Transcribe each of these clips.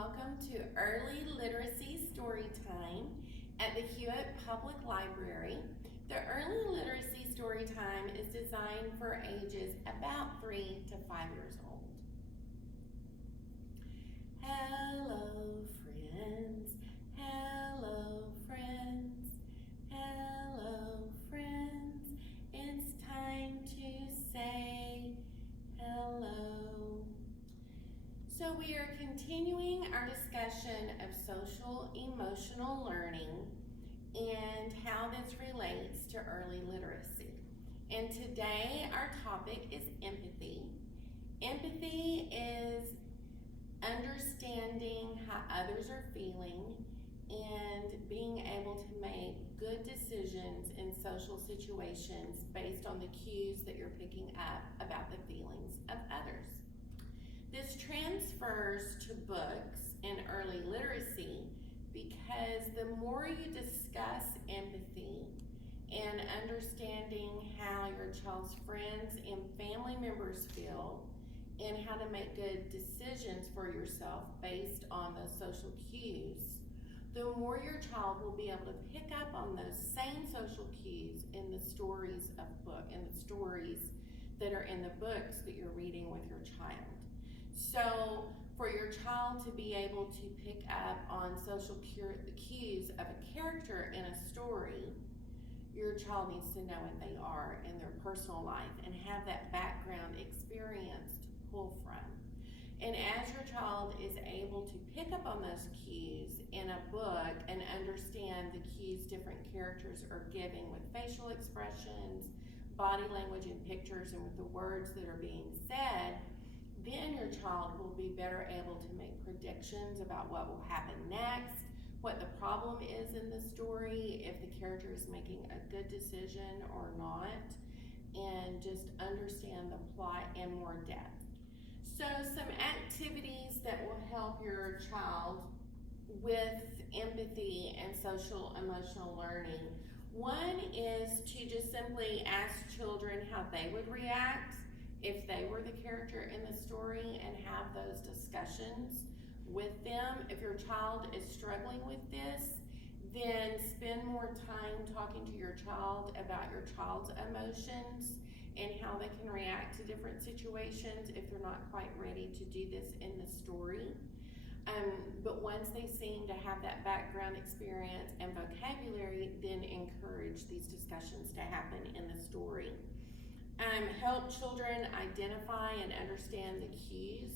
welcome to Early Literacy Storytime at the Hewitt Public Library. The Early Literacy Storytime is designed for ages about 3 to 5 years old. Hello, friends. Hello, friends. Hello, friends. It's time to say hello. So we are continuing our discussion of social emotional learning and how this relates to early literacy. And today our topic is empathy. Empathy is understanding how others are feeling and being able to make good decisions in social situations based on the cues that you're picking up about the feelings of others. This transfers to books in early literacy because the more you discuss empathy and understanding how your child's friends and family members feel and how to make good decisions for yourself based on those social cues, the more your child will be able to pick up on those same social cues in the stories that are in the books that you're reading with your child. So for your child to be able to pick up on social cues of a character in a story, your child needs to know what they are in their personal life and have that background experience to pull from. And as your child is able to pick up on those cues in a book and understand the cues different characters are giving with facial expressions, body language and pictures, and with the words that are being said, then your child will be better able to make predictions about what will happen next, what the problem is in the story, if the character is making a good decision or not, and just understand the plot in more depth. So some activities that will help your child with empathy and social emotional learning. One is to just simply ask children how they would react if they were the character in the story and have those discussions with them. If your child is struggling with this, then spend more time talking to your child about your child's emotions and how they can react to different situations if they're not quite ready to do this in the story. But once they seem to have that background experience and vocabulary, then encourage these discussions to happen in the story. Help children identify and understand the cues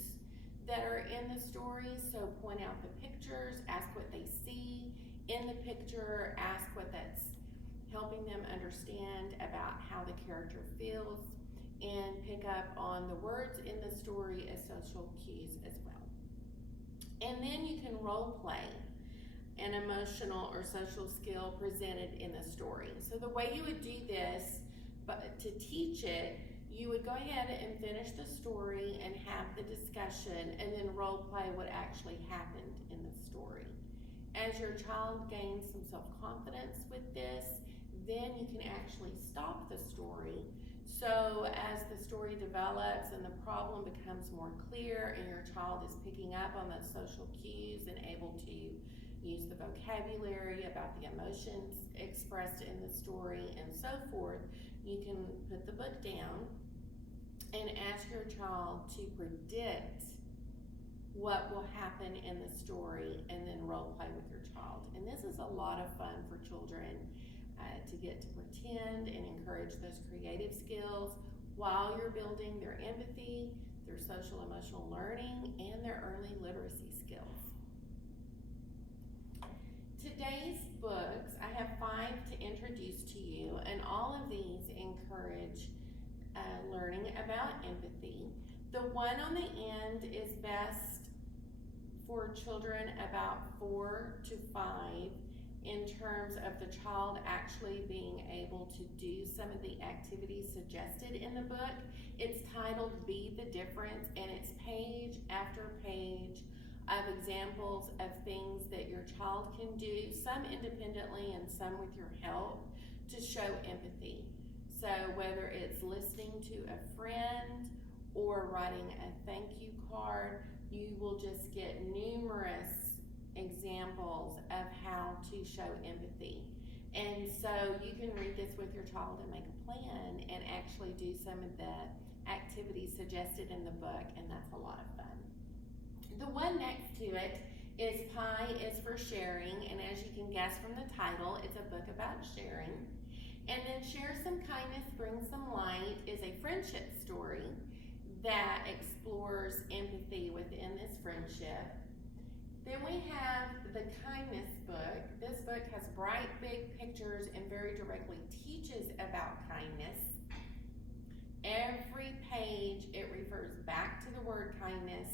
that are in the story. So point out the pictures, ask what they see in the picture, ask what that's helping them understand about how the character feels, and pick up on the words in the story as social cues as well. And then you can role play an emotional or social skill presented in the story. So the way you would do this, but to teach it, you would go ahead and finish the story and have the discussion and then role play what actually happened in the story. As your child gains some self-confidence with this, then you can actually stop the story. So as the story develops and the problem becomes more clear and your child is picking up on those social cues and able to use the vocabulary about the emotions expressed in the story and so forth, you can put the book down and ask your child to predict what will happen in the story and then role play with your child. And this is a lot of fun for children to get to pretend and encourage those creative skills while you're building their empathy, their social emotional learning, and their early literacy skills. Today's books, I have 5 to introduce to you, and all of these encourage learning about empathy. The one on the end is best for children about 4 to 5 in terms of the child actually being able to do some of the activities suggested in the book. It's titled Be the Difference, and it's page after page of examples of things that your child can do, some independently and some with your help, to show empathy. So whether it's listening to a friend or writing a thank you card, you will just get numerous examples of how to show empathy. And so you can read this with your child and make a plan and actually do some of the activities suggested in the book, and that's a lot of fun. The one next to it is Pie is for Sharing, and as you can guess from the title, it's a book about sharing. And then Share Some Kindness, Bring Some Light is a friendship story that explores empathy within this friendship. Then we have the Kindness book. This book has bright, big pictures and very directly teaches about kindness. Every page it refers back to the word kindness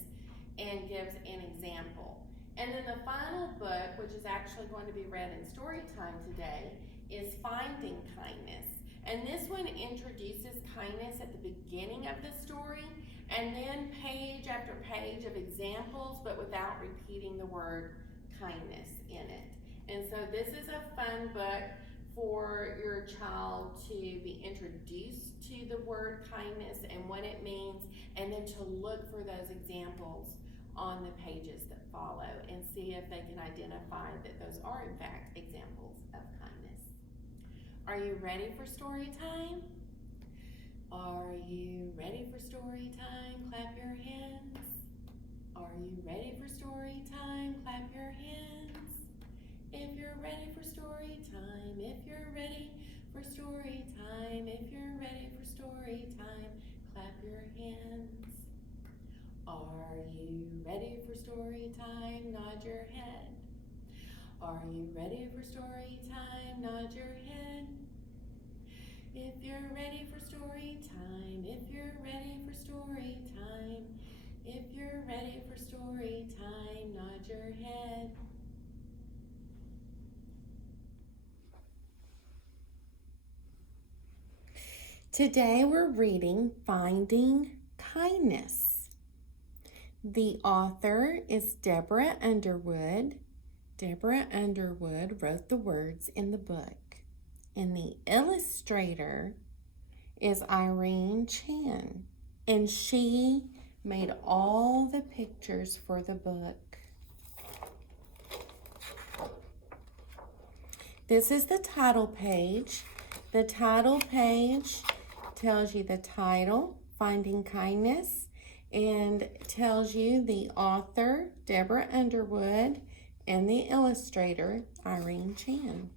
and gives an example. And then the final book, which is actually going to be read in story time today, is Finding Kindness. And this one introduces kindness at the beginning of the story, and then page after page of examples, but without repeating the word kindness in it. And so this is a fun book for your child to be introduced to the word kindness and what it means, and then to look for those examples on the pages that follow and see if they can identify that those are in fact examples of kindness. Are you ready for story time? Are you ready for story time? Clap your hands. Are you ready for story time? Clap your hands. If you're ready for story time, if you're ready for story time, if you're ready for story time, clap your hands. Are you ready for story time? Nod your head. Are you ready for story time? Nod your head. If you're ready for story time, if you're ready for story time, if you're ready for story time, nod your head. Today we're reading Finding Kindness. The author is Deborah Underwood. Deborah Underwood wrote the words in the book. And the illustrator is Irene, and she made all the pictures for the book. This is the title page. The title page tells you the title, Finding Kindness, and tells you the author, Deborah Underwood, and the illustrator, Irene.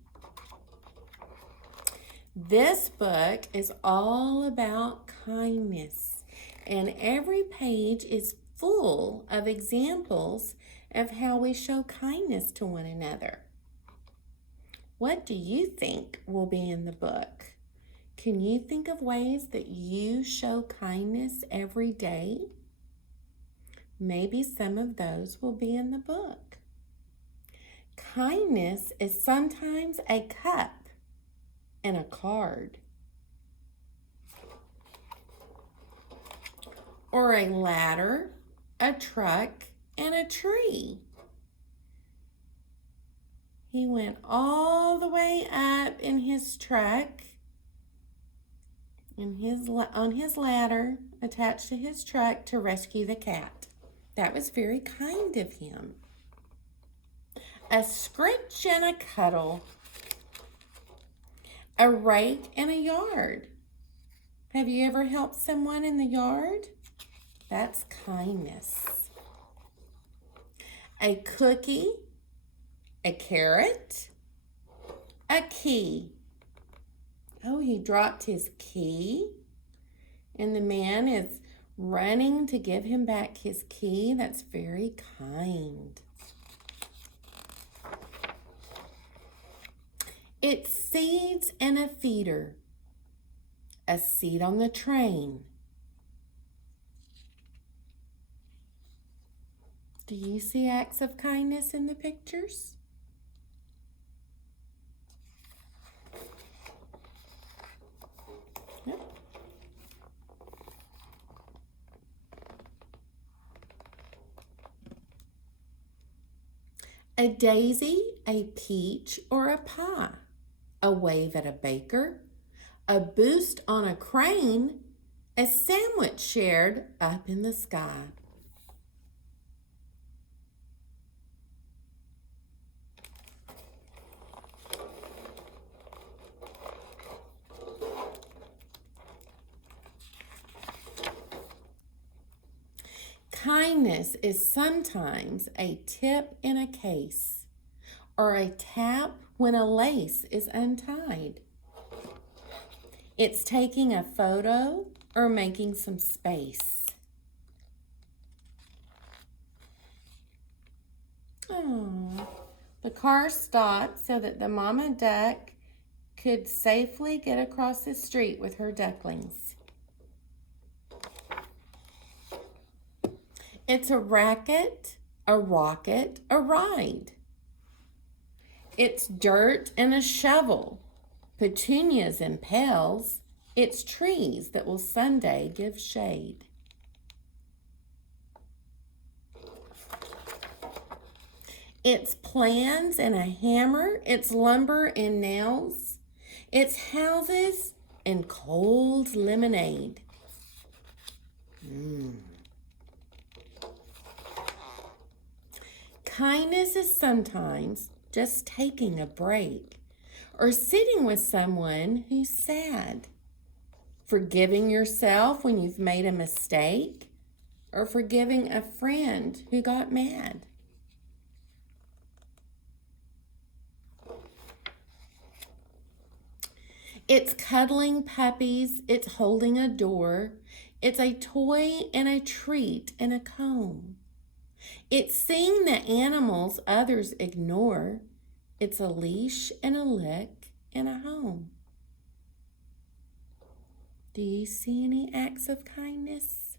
This book is all about kindness, and every page is full of examples of how we show kindness to one another. What do you think will be in the book? Can you think of ways that you show kindness every day? Maybe some of those will be in the book. Kindness is sometimes a cup and a card, or a ladder, a truck, and a tree. He went all the way up in his truck, on his ladder attached to his truck to rescue the cat. That was very kind of him. A scritch and a cuddle. A rake and a yard. Have you ever helped someone in the yard? That's kindness. A cookie, a carrot, a key. Oh, he dropped his key, and the man is running to give him back his key. That's very kind. It's seeds and a feeder, a seat on the train. Do you see acts of kindness in the pictures? Yep. A daisy, a peach, or a pie. A wave at a baker, a boost on a crane, a sandwich shared up in the sky. Kindness is sometimes a tip in a case or a tap when a lace is untied. It's taking a photo or making some space. Aww. The car stopped so that the mama duck could safely get across the street with her ducklings. It's a racket, a rocket, a ride. It's dirt and a shovel, petunias and pails. It's trees that will someday give shade. It's plans and a hammer. It's lumber and nails. It's houses and cold lemonade. Kindness is sometimes just taking a break or sitting with someone who's sad. Forgiving yourself when you've made a mistake or forgiving a friend who got mad. It's cuddling puppies, it's holding a door, it's a toy and a treat and a comb. It's seeing the animals others ignore, it's a leash and a lick and a home. Do you see any acts of kindness?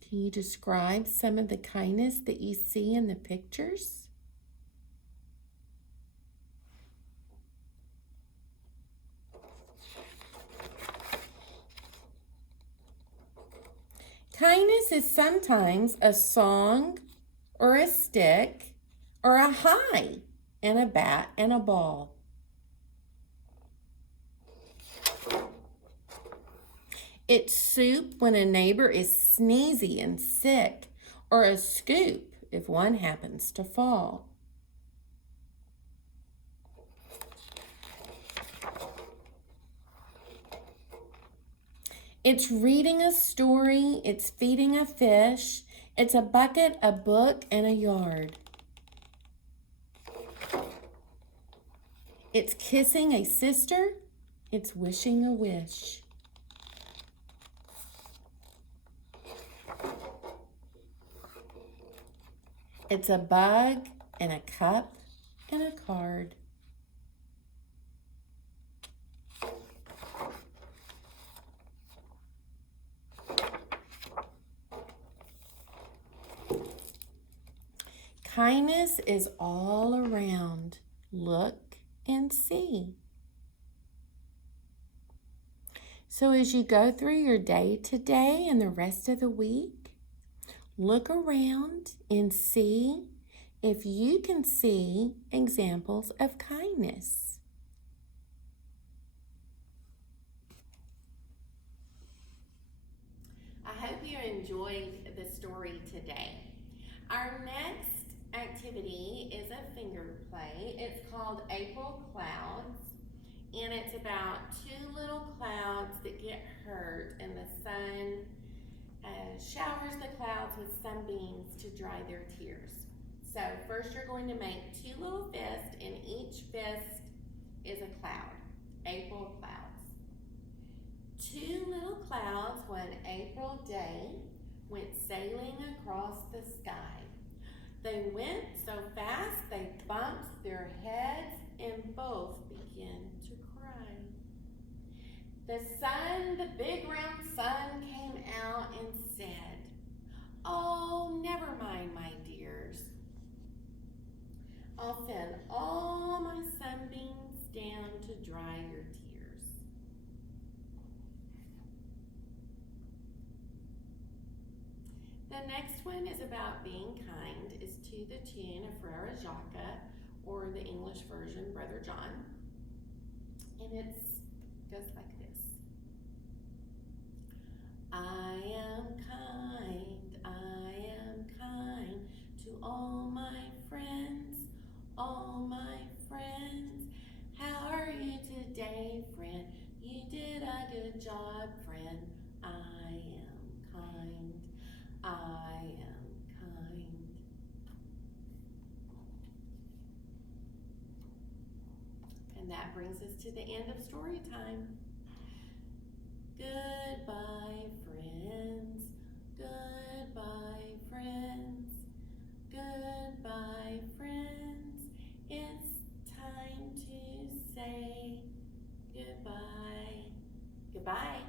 Can you describe some of the kindness that you see in the pictures? Kindness is sometimes a song or a stick or a hi and a bat and a ball. It's soup when a neighbor is sneezy and sick, or a scoop if one happens to fall. It's reading a story, it's feeding a fish, it's a bucket, a book, and a yard. It's kissing a sister, it's wishing a wish. It's a bug and a cup and a card. Kindness is all around. Look and see. So as you go through your day today and the rest of the week, look around and see if you can see examples of kindness. I hope you enjoyed the story today. Our next activity is a finger play. It's called April Clouds, and it's about two little clouds that get hurt and the sun showers the clouds with sunbeams to dry their tears. So first you're going to make two little fists, and each fist is a cloud. April clouds. Two little clouds one April day went sailing across the sky. They went so fast they bumped their heads and both began to cry. The sun, the big round sun, came out and said, "Oh, never mind, my dears. I'll send all my sunbeams down to dry your tears." The next one is about being kind, is to the tune of Frere Jacques, or the English version, Brother John. And it goes like this. I am kind to all my friends, all my friends. How are you today, friend? You did a good job, friend. I And that brings us to the end of story time. Goodbye, friends. Goodbye, friends. Goodbye, friends. It's time to say goodbye. Goodbye.